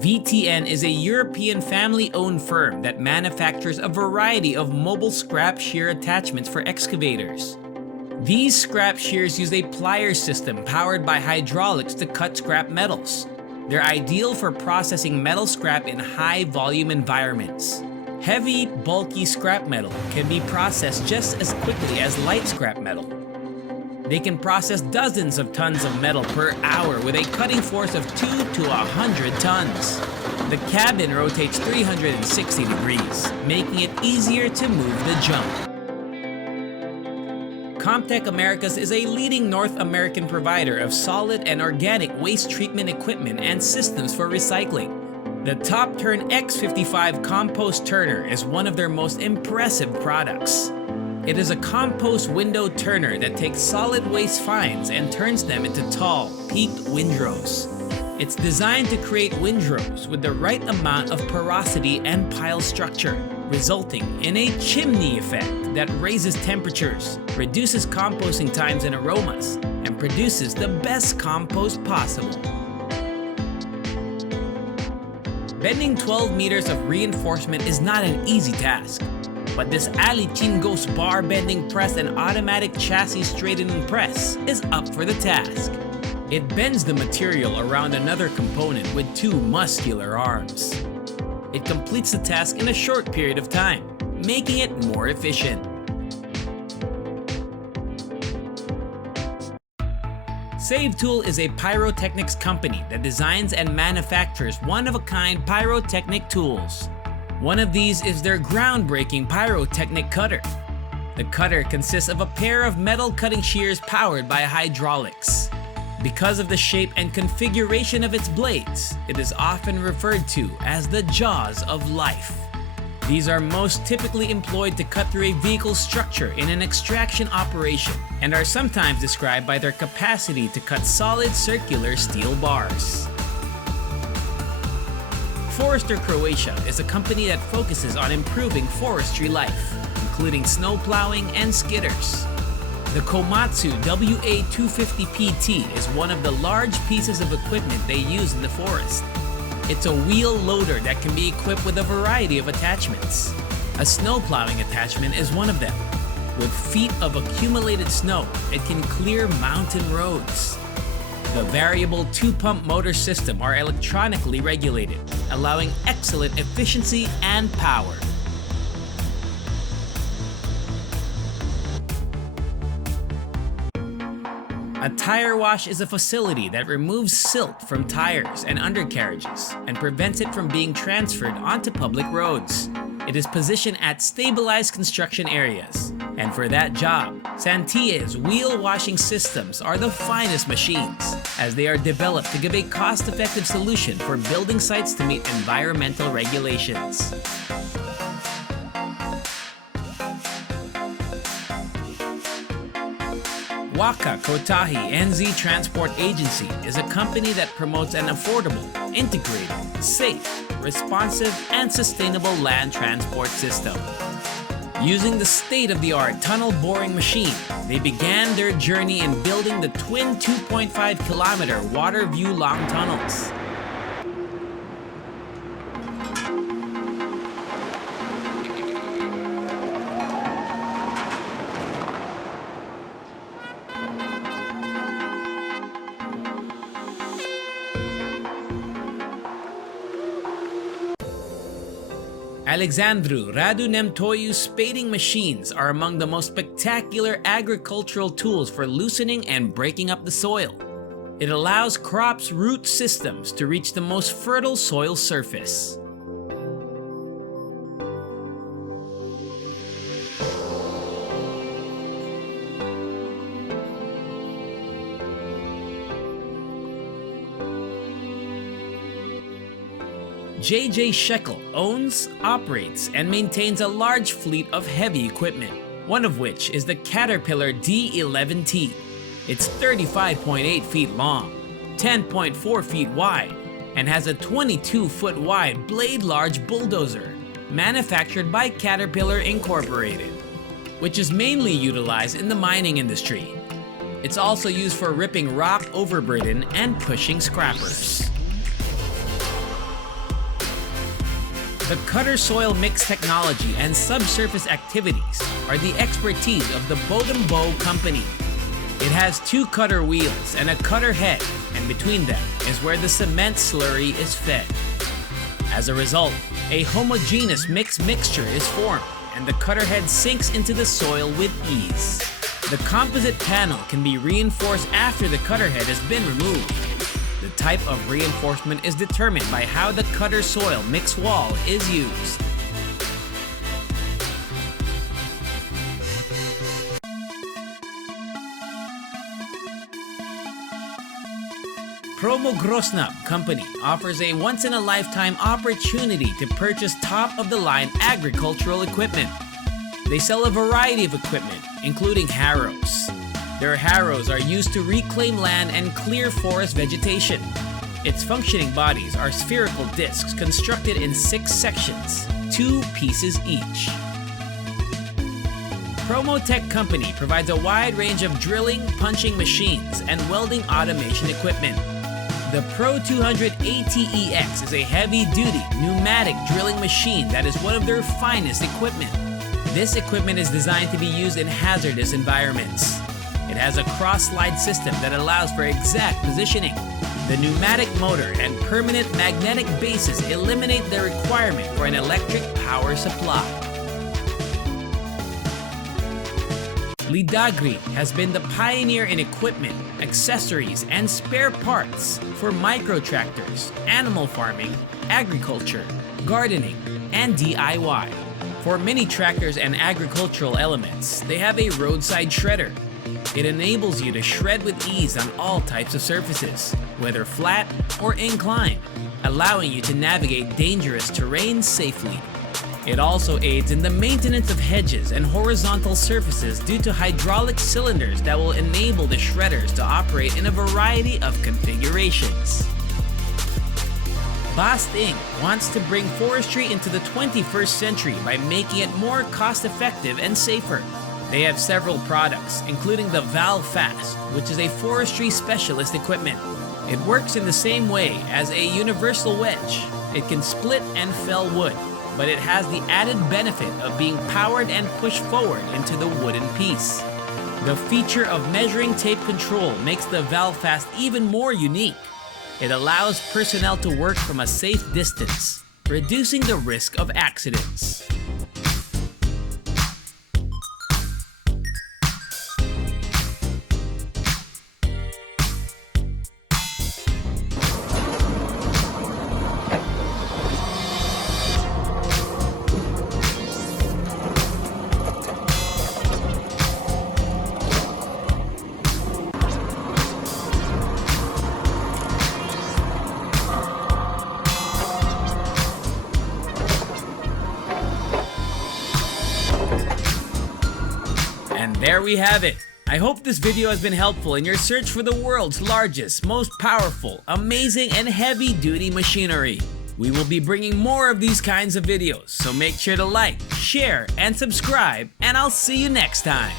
VTN is a European family-owned firm that manufactures a variety of mobile scrap shear attachments for excavators. These scrap shears use a plier system powered by hydraulics to cut scrap metals. They're ideal for processing metal scrap in high-volume environments. Heavy, bulky scrap metal can be processed just as quickly as light scrap metal. They can process dozens of tons of metal per hour with a cutting force of 2 to 100 tons. The cabin rotates 360 degrees, making it easier to move the jump. Comptech Americas is a leading North American provider of solid and organic waste treatment equipment and systems for recycling. The TOPTURN X55 compost turner is one of their most impressive products. It is a compost window turner that takes solid waste fines and turns them into tall, peaked windrows. It's designed to create windrows with the right amount of porosity and pile structure, resulting in a chimney effect that raises temperatures, reduces composting times and aromas, and produces the best compost possible. Bending 12 meters of reinforcement is not an easy task. But this Cingoz bar bending press and automatic chassis straightening press is up for the task. It bends the material around another component with 2 muscular arms. It completes the task in a short period of time, making it more efficient. SaveTool is a pyrotechnics company that designs and manufactures one-of-a-kind pyrotechnic tools. One of these is their groundbreaking pyrotechnic cutter. The cutter consists of a pair of metal cutting shears powered by hydraulics. Because of the shape and configuration of its blades, it is often referred to as the jaws of life. These are most typically employed to cut through a vehicle structure in an extraction operation and are sometimes described by their capacity to cut solid circular steel bars. Forester Croatia is a company that focuses on improving forestry life, including snow plowing and skidders. The Komatsu WA250PT is one of the large pieces of equipment they use in the forest. It's a wheel loader that can be equipped with a variety of attachments. A snow plowing attachment is one of them. With feet of accumulated snow, it can clear mountain roads. The variable 2-pump motor system are electronically regulated, allowing excellent efficiency and power. A tire wash is a facility that removes silt from tires and undercarriages and prevents it from being transferred onto public roads. It is positioned at stabilized construction areas. And for that job, ШANTIYE's wheel washing systems are the finest machines, as they are developed to give a cost-effective solution for building sites to meet environmental regulations. WAKA KOTAHI NZ Transport Agency is a company that promotes an affordable, integrated, safe, responsive, and sustainable land transport system. Using the state-of-the-art tunnel boring machine, they began their journey in building the twin 2.5-kilometer water view long tunnels. ALEXANDRURADUNEMTOIU spading machines are among the most spectacular agricultural tools for loosening and breaking up the soil. It allows crops' root systems to reach the most fertile soil surface. SCHECKEL owns, operates, and maintains a large fleet of heavy equipment, one of which is the Caterpillar D11T. It's 35.8 feet long, 10.4 feet wide, and has a 22-foot wide blade-large bulldozer, manufactured by Caterpillar Incorporated, which is mainly utilized in the mining industry. It's also used for ripping rock overburden and pushing scrappers. The cutter soil mix technology and subsurface activities are the expertise of the BODEMBOUW company. It has 2 cutter wheels and a cutter head, and between them is where the cement slurry is fed. As a result, a homogeneous mixture is formed, and the cutter head sinks into the soil with ease. The composite panel can be reinforced after the cutter head has been removed. The type of reinforcement is determined by how the cutter soil mix wall is used. PROMAGROSNAB company offers a once-in-a-lifetime opportunity to purchase top-of-the-line agricultural equipment. They sell a variety of equipment, including harrows. Their harrows are used to reclaim land and clear forest vegetation. Its functioning bodies are spherical discs constructed in 6 sections, 2 pieces each. PROMOTECH company provides a wide range of drilling, punching machines, and welding automation equipment. The Pro 200 ATEX is a heavy-duty pneumatic drilling machine that is one of their finest equipment. This equipment is designed to be used in hazardous environments. It has a cross-slide system that allows for exact positioning. The pneumatic motor and permanent magnetic bases eliminate the requirement for an electric power supply. LIDERAGRI has been the pioneer in equipment, accessories, and spare parts for micro-tractors, animal farming, agriculture, gardening, and DIY. For mini tractors and agricultural elements, they have a roadside shredder. It enables you to shred with ease on all types of surfaces, whether flat or inclined, allowing you to navigate dangerous terrain safely. It also aids in the maintenance of hedges and horizontal surfaces due to hydraulic cylinders that will enable the shredders to operate in a variety of configurations. BAST-ING wants to bring forestry into the 21st century by making it more cost-effective and safer. They have several products, including the VALFast, which is a forestry specialist equipment. It works in the same way as a universal wedge. It can split and fell wood, but it has the added benefit of being powered and pushed forward into the wooden piece. The feature of measuring tape control makes the VALFast even more unique. It allows personnel to work from a safe distance, reducing the risk of accidents. And there we have it. I hope this video has been helpful in your search for the world's largest, most powerful, amazing, and heavy-duty machinery. We will be bringing more of these kinds of videos, so make sure to like, share, and subscribe, and I'll see you next time.